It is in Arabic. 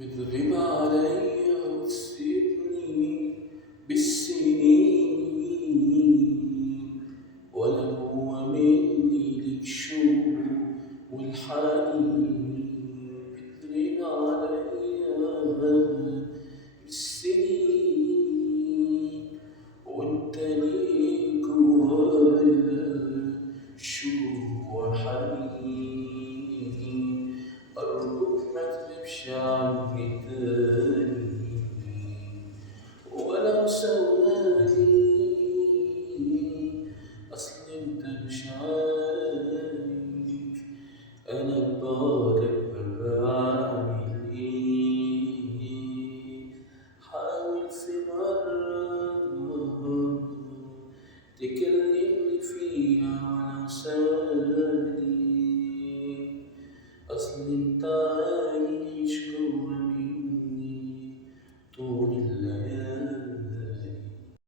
بتغيب عليا وتسيبني بالسنين، ولا هو مني ليك شوق والحنين. بتغيب عليا بالسنين وانت ليك جوايا شوق وحنين. أرجوك ما تغيبش عني تاني ولو ثواني.